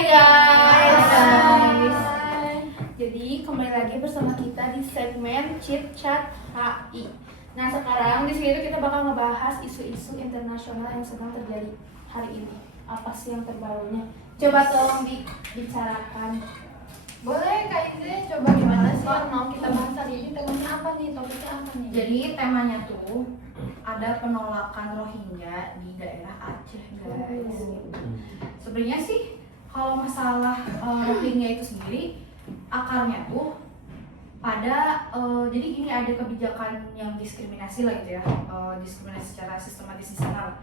guys. Jadi kembali lagi bersama kita di segmen Chit Chat HI. Nah sekarang di sini kita bakal ngebahas isu-isu internasional yang sedang terjadi hari ini. Apa sih yang terbarunya? Coba tolong dibicarakan. Boleh Kak Indri, coba gimana sih yang mau kita bahas hari ini? Temanya apa nih? Topiknya apa nih? Jadi temanya tuh ada penolakan Rohingya di daerah Aceh guys. Sebenarnya sih kalau masalah Rohingya itu sendiri akarnya tuh pada jadi gini, ada kebijakan yang diskriminasi lah gitu ya, diskriminasi secara sistematis di sana,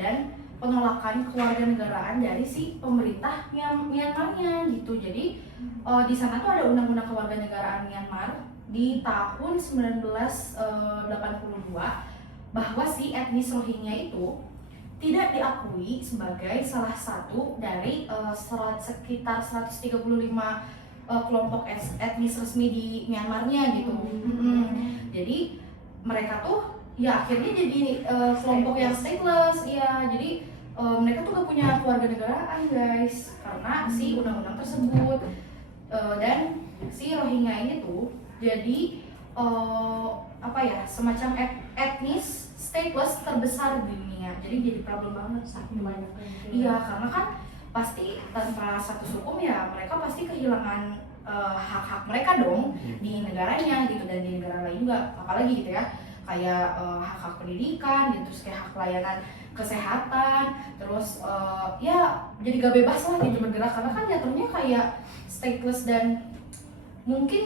dan penolakan kewarganegaraan dari si pemerintah Myanmarnya gitu. Jadi di sana tuh ada undang-undang kewarganegaraan Myanmar di tahun 1982 bahwa si etnis Rohingya itu tidak diakui sebagai salah satu dari sekitar 135 kelompok etnis resmi di Myanmarnya gitu. Jadi mereka tuh ya akhirnya jadi kelompok yang stateless ya. Jadi mereka tuh gak punya kewarganegaraan guys karena si undang-undang tersebut. Dan si Rohingya ini tuh jadi apa ya, semacam etnis stateless terbesar di dunia. Jadi jadi problem banget saking banyak. Iya, karena kan pasti tanpa status hukum ya mereka pasti kehilangan hak-hak mereka dong di negaranya gitu, dan di negara lain juga apalagi gitu ya, kayak hak-hak pendidikan gitu, terus kayak hak layanan kesehatan, terus ya jadi gak bebas lah gitu bergerak karena kan jatuhnya kayak stateless dan mungkin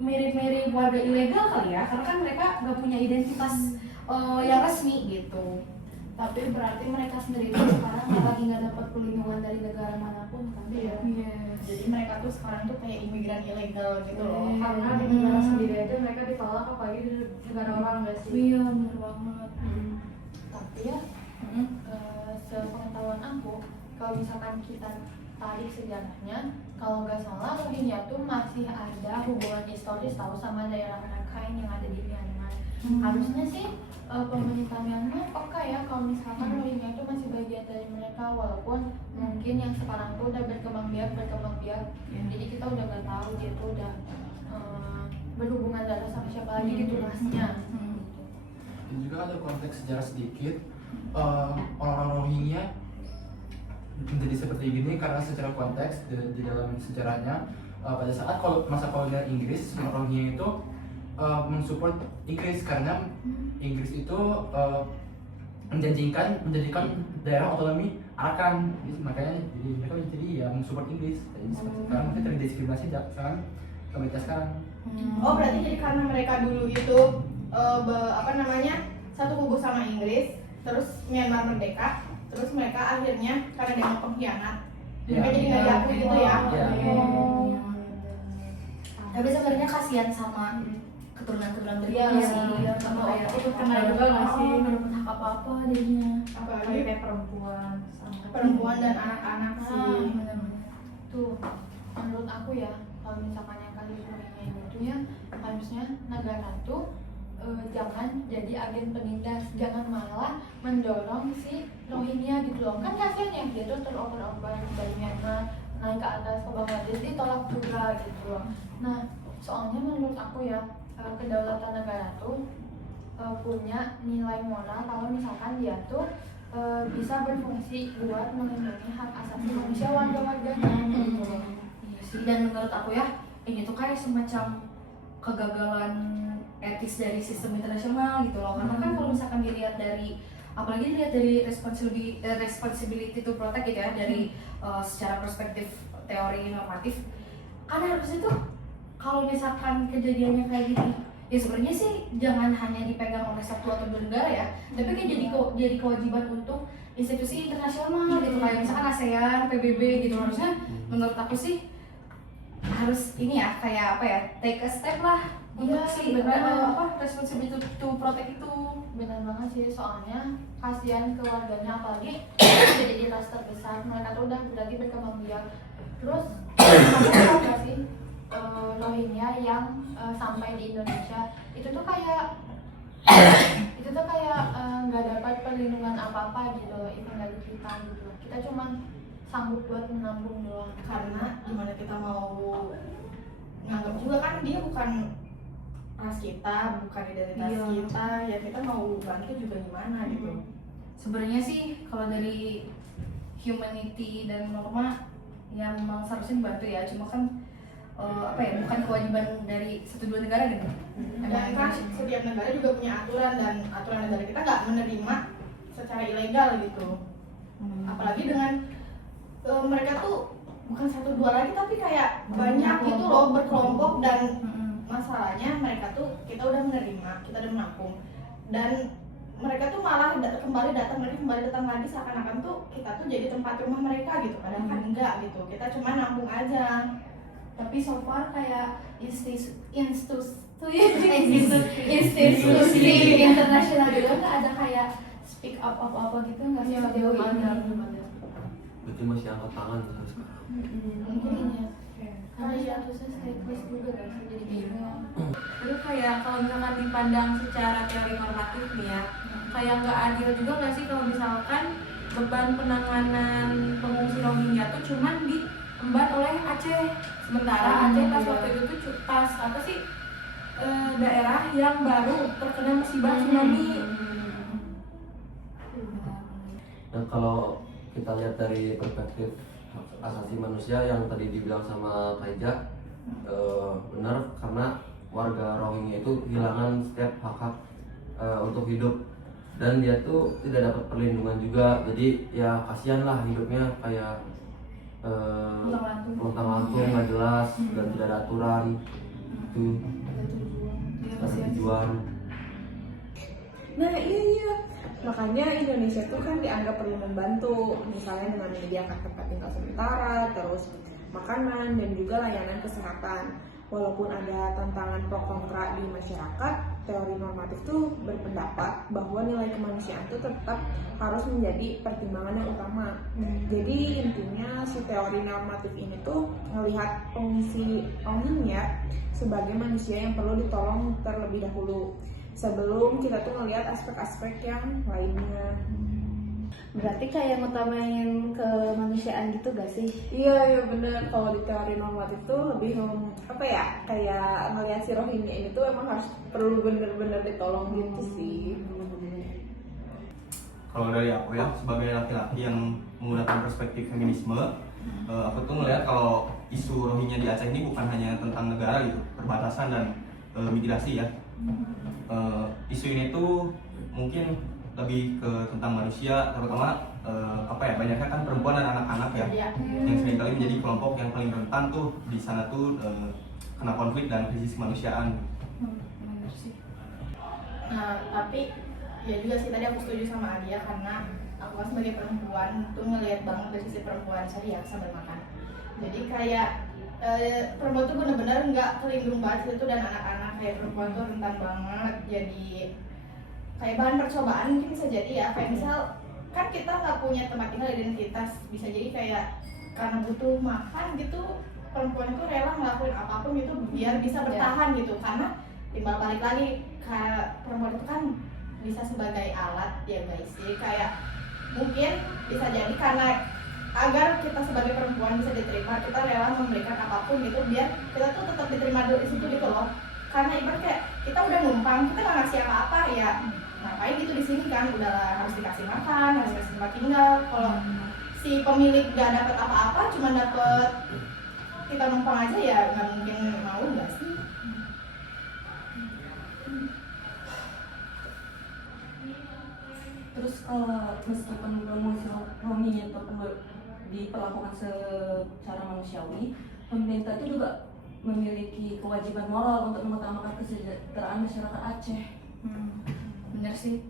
mirip warga ilegal kali ya, karena kan mereka gak punya identitas yang resmi gitu. Tapi berarti mereka sendiri tuh sekarang lagi nggak dapat perlindungan dari negara manapun kan? Iya. Jadi mereka tuh sekarang tuh kayak imigran ilegal gitu loh. Karena di negara sendiri aja mereka ditolak, apalagi di negara orang nggak sih? Iya, bener banget. Tapi ya, sepengetahuan aku, kalau misalkan kita tarik sejarahnya, kalau nggak salah Rohingya tuh masih ada hubungan historis tahu sama daerah Rakhine yang ada di Myanmar. Harusnya sih pemerintah Myanmar peka ya kalau misalkan Rohingya itu masih bagian dari mereka, walaupun mungkin yang sekarang tuh udah berkembang biak. Jadi kita udah nggak tahu dia tuh udah berhubungan darah sama siapa lagi gitu rasnya. Dan juga ada konteks sejarah sedikit, orang-orang Rohingya menjadi seperti ini karena secara konteks di dalam sejarahnya pada saat masa kolonial Inggris, Rohingya itu mensupport Inggris karena Inggris itu menjanjikan menjadikan daerah otonomi Arakan, makanya jadi mereka jadi ya mensupport Inggris. Jadi sekarang mereka terdiskriminasi sekarang pemerintah sekarang. Oh berarti jadi karena mereka dulu itu satu kubu sama Inggris, terus Myanmar merdeka, terus mereka akhirnya karena dianggap pengkhianat, mereka jadi nggak diakui gitu ya. Tapi sebenarnya kasihan sama keturunan berikutnya Iya, sih. iya, Karena kayak ikut kena juga nggak sih? nggak dapet hak apa-apa jadinya. Apalagi Kayak perempuan, perempuan dan anak-anak sih. Tuh, menurut aku ya, kalau misalkan yang kali Rohingya ini tuh ya, harusnya negara tuh jangan jadi agen penindas, jangan malah mendorong si Rohingya gitu loh. Kan kasihan ya, dia tuh teroper-oper dari Myanmar naik ke atas ke Bangladesh, ditolak juga gitu loh. Nah, soalnya menurut aku ya, kedaulatan negara tuh punya nilai moral kalau misalkan dia tuh bisa berfungsi buat melindungi hak asasi manusia warga-warganya gitu loh. Iya sih, dan menurut aku ya ini tuh kayak semacam kegagalan etis dari sistem internasional gitu loh. Karena kan kalau misalkan dilihat dari, apalagi dilihat dari responsibility to protect gitu ya, dari secara perspektif teori normatif, kan harusnya tuh kalau misalkan kejadiannya kayak gini ya sebenarnya sih jangan hanya dipegang oleh satu atau dua negara ya, tapi kayak jadi kewajiban untuk institusi internasional gitu, kayak misalkan ASEAN, PBB gitu. Harusnya menurut aku sih harus ini ya, kayak apa ya, take a step lah untuk si responsibility to protect itu. Benar banget sih, soalnya kasihan keluarganya, apalagi jadi ras terbesar, mereka tuh udah berarti berkembang biak. Terus kamu tahu gak sih Rohingya yang sampai di Indonesia itu tuh kayak nggak dapat perlindungan apa-apa gitu loh, itu dari kita gitu loh. Kita cuman sanggup buat menampung doang. Karena gimana kita mau nganggap juga kan dia bukan ras kita, bukan identitas Iya. kita, ya kita mau bantu juga gimana gitu. Sebenarnya sih kalau dari humanity dan norma ya memang seharusnya bantu ya, cuma kan apa ya, bukan kewajiban dari satu dua negara gitu. Dan kan setiap negara juga punya aturan, dan aturan negara kita nggak menerima secara ilegal gitu. Apalagi dengan mereka tuh bukan satu dua lagi tapi kayak banyak gitu loh, berkelompok, dan masalahnya mereka tuh kita udah menerima, kita udah menampung, dan mereka tuh malah kembali datang lagi seakan-akan tuh kita tuh jadi tempat rumah mereka gitu, padahal kan enggak gitu, kita cuma nampung aja. Tapi so far kayak institusi internasional juga nggak ada kayak speak up apa gitu nggak sih sejauh ini? Berarti masih angkat tangan sampai sekarang. Mungkin ya. Karena statusnya stateless juga kan, jadi gitu. Itu kayak kalau misalkan dipandang secara teori normatif nih ya, kayak nggak adil juga nggak sih kalau misalkan beban penanganan pengungsi Rohingya tuh cuman diemban oleh Aceh, sementara Aceh pas waktu itu tuh pas apa sih daerah yang baru terkena musibah tsunami. Nah kalau kita lihat dari perspektif hak asasi manusia yang tadi dibilang sama Kaiza, benar, karena warga Rohingya itu kehilangan setiap hak-hak untuk hidup, dan dia tuh tidak dapat perlindungan juga, jadi ya kasihan lah hidupnya kayak lontang-lantung, nggak jelas dan tidak ada aturan itu, ada tujuan. Nah iya, makanya Indonesia tuh kan dianggap perlu membantu, misalnya dengan menyediakan tempat tinggal sementara, terus makanan dan juga layanan kesehatan. Walaupun ada tantangan pro kontra di masyarakat, teori normatif tuh berpendapat bahwa nilai kemanusiaan tuh tetap harus menjadi pertimbangan yang utama. Jadi intinya si teori normatif ini tuh melihat pengungsi Rohingya sebagai manusia yang perlu ditolong terlebih dahulu, sebelum kita tuh ngelihat aspek-aspek yang lainnya. Berarti kayak ngutamain kemanusiaan gitu gak sih? Iya bener. Kalau di teori normatif tuh lebih apa ya, kayak ngelihat si Rohingya ini tuh emang harus perlu bener-bener ditolong gitu sih. Kalau dari aku ya, sebagai laki-laki yang menggunakan perspektif feminisme, aku tuh ngelihat kalau isu Rohingya di Aceh ini bukan hanya tentang negara gitu, perbatasan dan migrasi ya. Isu ini tuh mungkin lebih ke tentang manusia, terutama apa ya, banyaknya kan perempuan dan anak-anak ya, yang seringkali menjadi kelompok yang paling rentan tuh di sana tuh kena konflik dan krisis kemanusiaan. Nah tapi ya juga sih tadi aku setuju sama Adia, karena aku kan sebagai perempuan tuh ngelihat banget dari sisi perempuan saya sambil makan. Jadi kayak perempuan tuh bener-bener nggak kelindung banget itu, dan anak-anak kayak perempuan tuh rentan banget jadi kayak bahan percobaan. Mungkin bisa jadi ya, kayak misal kan kita nggak punya tempat tinggal, identitas, bisa jadi kayak karena butuh makan gitu, perempuan itu rela ngelakuin apapun itu biar bisa bertahan gitu, karena timbal balik lagi kayak perempuan itu kan bisa sebagai alat ya guys. Jadi kayak mungkin bisa jadi karena agar kita sebagai perempuan bisa diterima, kita rela memberikan apapun gitu biar kita tuh tetap diterima di situ gitu loh. Karena ibarat kayak kita udah numpang, kita nggak ngasih apa-apa ya, ngapain gitu di sini kan, udah harus dikasih makan, harus dikasih tempat tinggal. Kalau si pemilik nggak dapat apa-apa, cuma dapat kita numpang aja, ya nggak mungkin mau nggak sih? Terus meskipun pengungsi Rohingya itu diperlakukan secara manusiawi, pemerintah itu juga memiliki kewajiban moral untuk mengutamakan kesejahteraan masyarakat Aceh. Bener sih.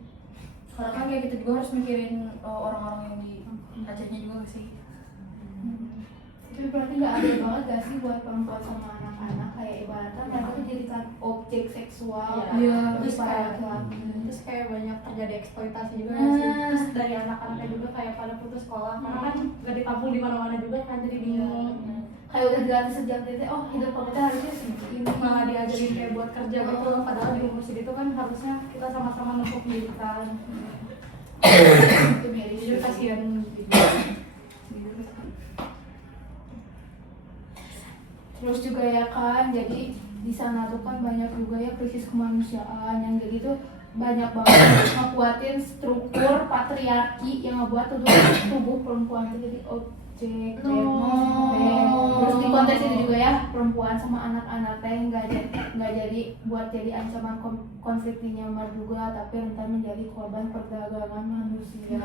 Karena kan kayak gitu juga harus mikirin orang-orang yang di Acehnya juga gak sih? Tapi berarti gak adil banget gak sih buat perempuan sama anak-anak, kayak ibaratnya mereka tuh jadikan objek seksual. Iya, terus terus para kayak laki-laki. terus kayak banyak terjadi eksploitasi juga nggak sih. Terus dari anak-anaknya juga kayak pada putus sekolah karena kan nggak ditampung di mana-mana juga kan, jadi bingung. Kayak udah gratis sejak dari oh hidup kamu tuh harusnya seperti ini. Malah diajarin kayak buat kerja gitu, padahal di umur segitu kan harusnya kita sama-sama nempuk pendidikan. Itu miris. Jadi kasihan gitu. Terus juga ya kan, jadi di sana tuh kan banyak juga ya krisis kemanusiaan yang jadi tuh banyak banget ngekuatin struktur patriarki yang ngebuat tubuh perempuan itu jadi objek terus di konteks itu juga ya perempuan sama anak-anak teh nggak jadi buat jadi ancaman konflik di nyamar juga, tapi rentan menjadi korban perdagangan manusia.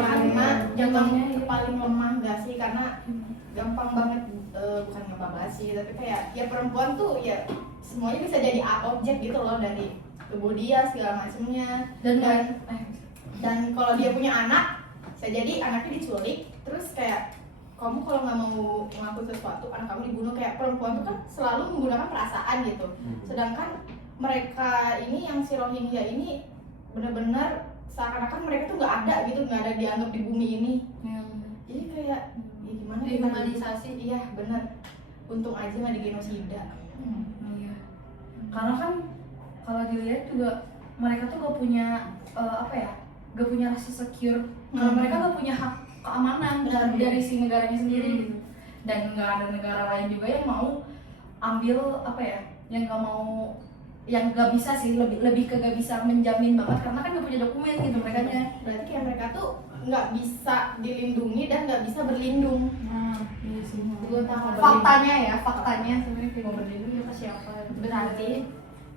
Karena gampang paling lemah gak sih, karena gampang banget bukan gampang banget sih, tapi kayak ya perempuan tuh ya semuanya bisa jadi objek gitu loh, dari tubuh dia segala macamnya, dan kalau dia punya anak bisa jadi anaknya diculik, terus kayak kamu kalau nggak mau mengaku sesuatu anak kamu dibunuh. Kayak perempuan tuh kan selalu menggunakan perasaan gitu, sedangkan mereka ini yang si Rohingya ini benar-benar seakan-akan mereka tuh nggak ada gitu, nggak ada dianggap di bumi ini. Jadi kayak ya gimana ya, Dehumanisasi. iya benar, untung aja nggak digenosida. Iya. Karena kan kalau dilihat juga mereka tuh gak punya gak punya rasa secure, karena mereka gak punya hak keamanan dari si negaranya sendiri gitu. Dan nggak ada negara lain juga yang mau ambil yang gak bisa sih, lebih ke gak bisa menjamin banget, karena kan gak punya dokumen gitu mereka nya. Berarti kayak mereka tuh nggak bisa dilindungi dan nggak bisa berlindung. Iya sih. Faktanya sebenarnya kayak berlindung ya ke siapa? Berarti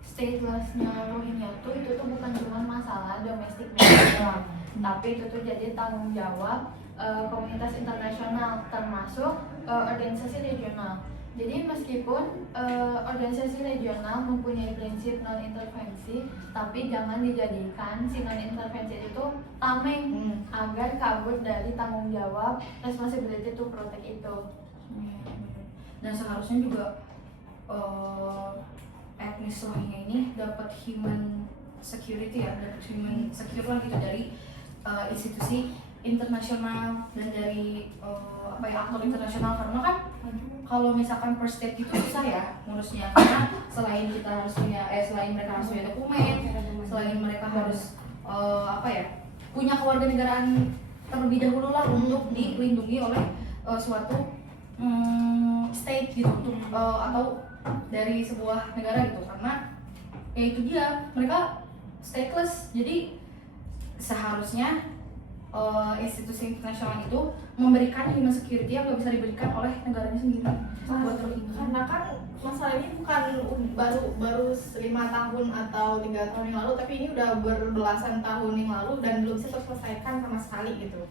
statelessnya Rohingya tuh itu tuh bukan cuma masalah domestik doang, tapi itu tuh jadi tanggung jawab komunitas internasional, termasuk organisasi regional. Jadi meskipun organisasi regional mempunyai prinsip non intervensi, tapi jangan dijadikan si non intervensi itu tameng agar kabur dari tanggung jawab responsibility to protect itu. Dan seharusnya juga etnis Rohingya ini dapat human security ya, dapat human secure lah gitu dari institusi internasional dan dari aktor internasional, karena kan kalau misalkan first step itu susah ya ngurusnya, karena selain mereka harus punya dokumen, selain mereka harus punya kewarganegaraan terlebih dahulu lah untuk dilindungi oleh suatu state gitu, atau dari sebuah negara gitu, karena ya itu dia, mereka stateless. Jadi seharusnya institusi internasional itu memberikan human security yang nggak bisa diberikan oleh negaranya sendiri buat Rohingya. Karena kan masalah ini bukan baru 5 tahun atau 3 tahun yang lalu, tapi ini udah berbelasan tahun yang lalu dan belum bisa terselesaikan sama sekali gitu.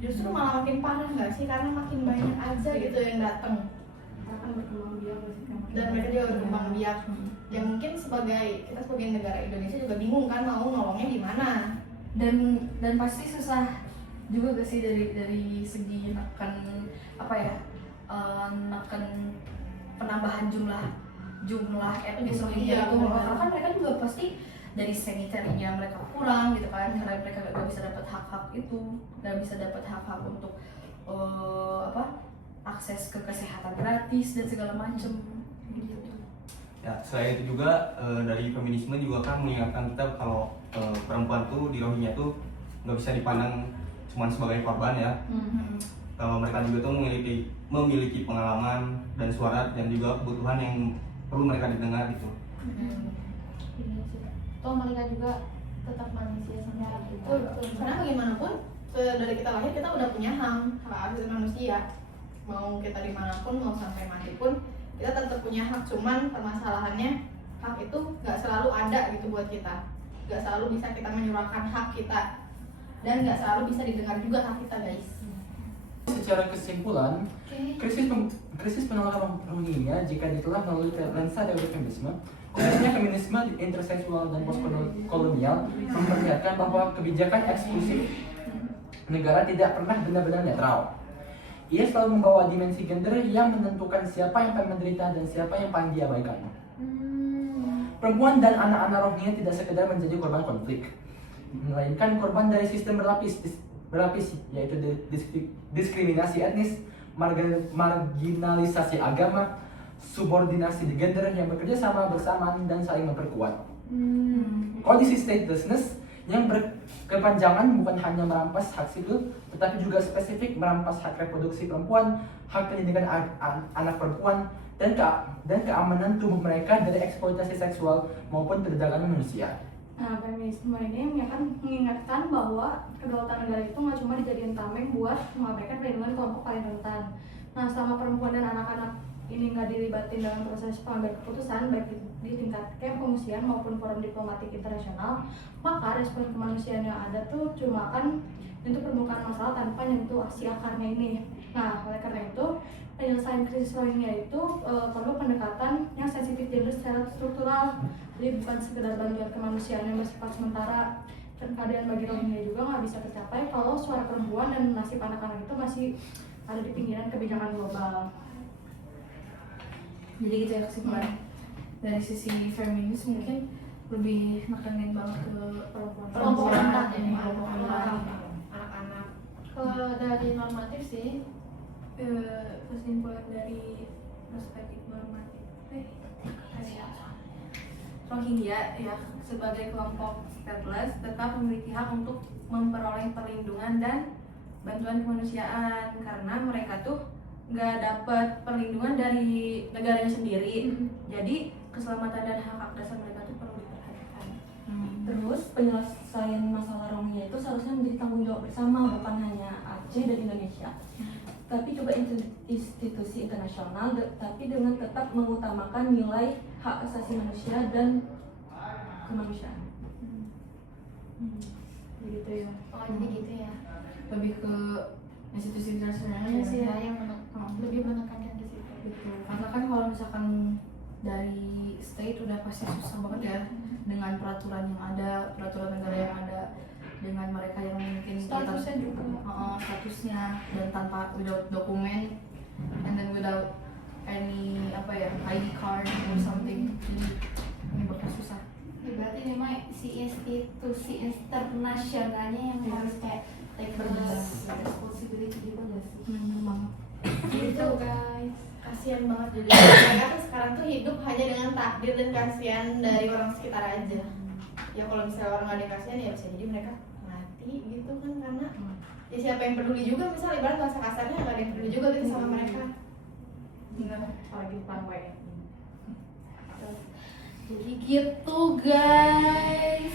Justru malah makin parah nggak sih, karena makin banyak aja gitu yang datang. Dan mereka juga berkembang biak. Ya mungkin kita sebagai negara Indonesia juga bingung kan mau nolongnya di mana. Dan pasti susah juga gak sih dari segi neken penambahan jumlah etnis Rohingya itu, karena kan mereka juga pasti dari sanitarinya mereka kurang gitu kan, karena mereka gak bisa dapat hak-hak itu, gak bisa dapat hak-hak untuk akses ke kesehatan gratis dan segala macem gitu. Ya, selain itu juga dari feminisme juga kan mengingatkan kita kalau perempuan tuh di Rohingya tuh nggak bisa dipandang cuma sebagai korban ya. Kalau mereka juga tuh memiliki pengalaman dan suara dan juga kebutuhan yang perlu mereka didengar gitu. Toh mereka juga tetap manusia sama kita. Karena bagaimanapun dari kita lahir kita udah punya hak asasi manusia. Mau kita dimanapun, mau sampai mati pun kita tetap punya hak. Cuman permasalahannya hak itu nggak selalu ada gitu buat kita, nggak selalu bisa kita menyuarakan hak kita, dan nggak selalu bisa didengar juga hak kita, guys. Secara kesimpulan, krisis penolakan Rohingya jika ditelah melalui lensa dari feminisme, khususnya feminisme interseksual dan postkolonial, memperlihatkan bahwa kebijakan eksklusif negara tidak pernah benar-benar netral. Ia selalu membawa dimensi gender yang menentukan siapa yang paling menderita dan siapa yang paling diabaikan. Perempuan dan anak-anak Rohingya tidak sekedar menjadi korban konflik, melainkan korban dari sistem berlapis, yaitu diskriminasi etnis, marginalisasi agama, subordinasi gender yang bekerja sama bersamaan dan saling memperkuat. Kondisi statelessness yang berkepanjangan bukan hanya merampas hak sipil, tetapi juga spesifik merampas hak reproduksi perempuan, hak pendidikan anak perempuan, dan keamanan tubuh mereka dari eksploitasi seksual maupun perdagangan manusia. Nah, feminisme ini mengingatkan bahwa kedaulatan negara itu nggak cuma dijadiin tameng buat mengabaikan perlindungan kelompok paling rentan. Nah, selama perempuan dan anak-anak ini nggak dilibatin dalam proses pengambilan keputusan baik di tingkat camp pengungsian maupun forum diplomatik internasional, maka respon kemanusiaan yang ada tuh cuma akan untuk permukaan masalah tanpa nyentuh si akarnya ini. Nah, oleh karena itu penyelesaian krisis Rohingya itu perlu pendekatan yang sensitif gender secara struktural, jadi bukan sekedar bantuan kemanusiaan yang bersifat sementara. Dan keadaan bagi Rohingya juga nggak bisa tercapai kalau suara perempuan dan nasib anak-anak itu masih ada di pinggiran kebijakan global. Jadi gitu ya kesimpulan. Dari sisi feminis mungkin lebih nekenin banget ke Kelompok rentan ya, anak-anak. Kalau dari normatif sih, Kesimpulan dari perspektif normatif Rohingya ya sebagai kelompok stateless tetap memiliki hak untuk memperoleh perlindungan dan bantuan kemanusiaan karena mereka tuh nggak dapat perlindungan dari negaranya sendiri. Jadi keselamatan dan hak dasar mereka tuh perlu diperhatikan. Terus penyelesaian masalah Rohingya itu seharusnya menjadi tanggung jawab bersama, bukan hanya Aceh dan Indonesia, tapi juga institusi internasional, tapi dengan tetap mengutamakan nilai hak asasi manusia dan kemanusiaan. Begitu ya. oh jadi gitu ya. Lebih ke institusi internasionalnya sih ya. yang lebih menekankan di situ. Betul. Karena kan kalau misalkan dari state udah pasti susah banget ya dengan peraturan yang ada, peraturan negara yang ada, dengan mereka yang mungkin Statusnya juga. statusnya dan tanpa without dokumen and then without any ID card or something. Jadi ini bakal susah. Ya, berarti memang si institusi internasionalnya yang harus kayak take responsibility gitu gak sih? Banget. Gitu guys. Kasian banget jadi mereka tuh sekarang tuh hidup hanya dengan takdir dan kasihan dari orang sekitar aja. Ya kalau misalnya orang ada yang kasihan ya bisa jadi mereka mati gitu kan, karena ya siapa yang peduli juga, misal ibarat bahasa kasarnya nggak ada yang peduli juga gitu sama mereka. Apalagi panway. Jadi gitu guys.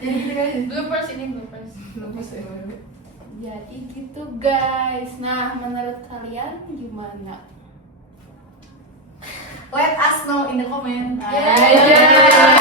Jadi gitu guys. Bloopers ini bloopers. Jadi gitu guys. Nah, menurut kalian gimana? Let us know in the comment. Yeay.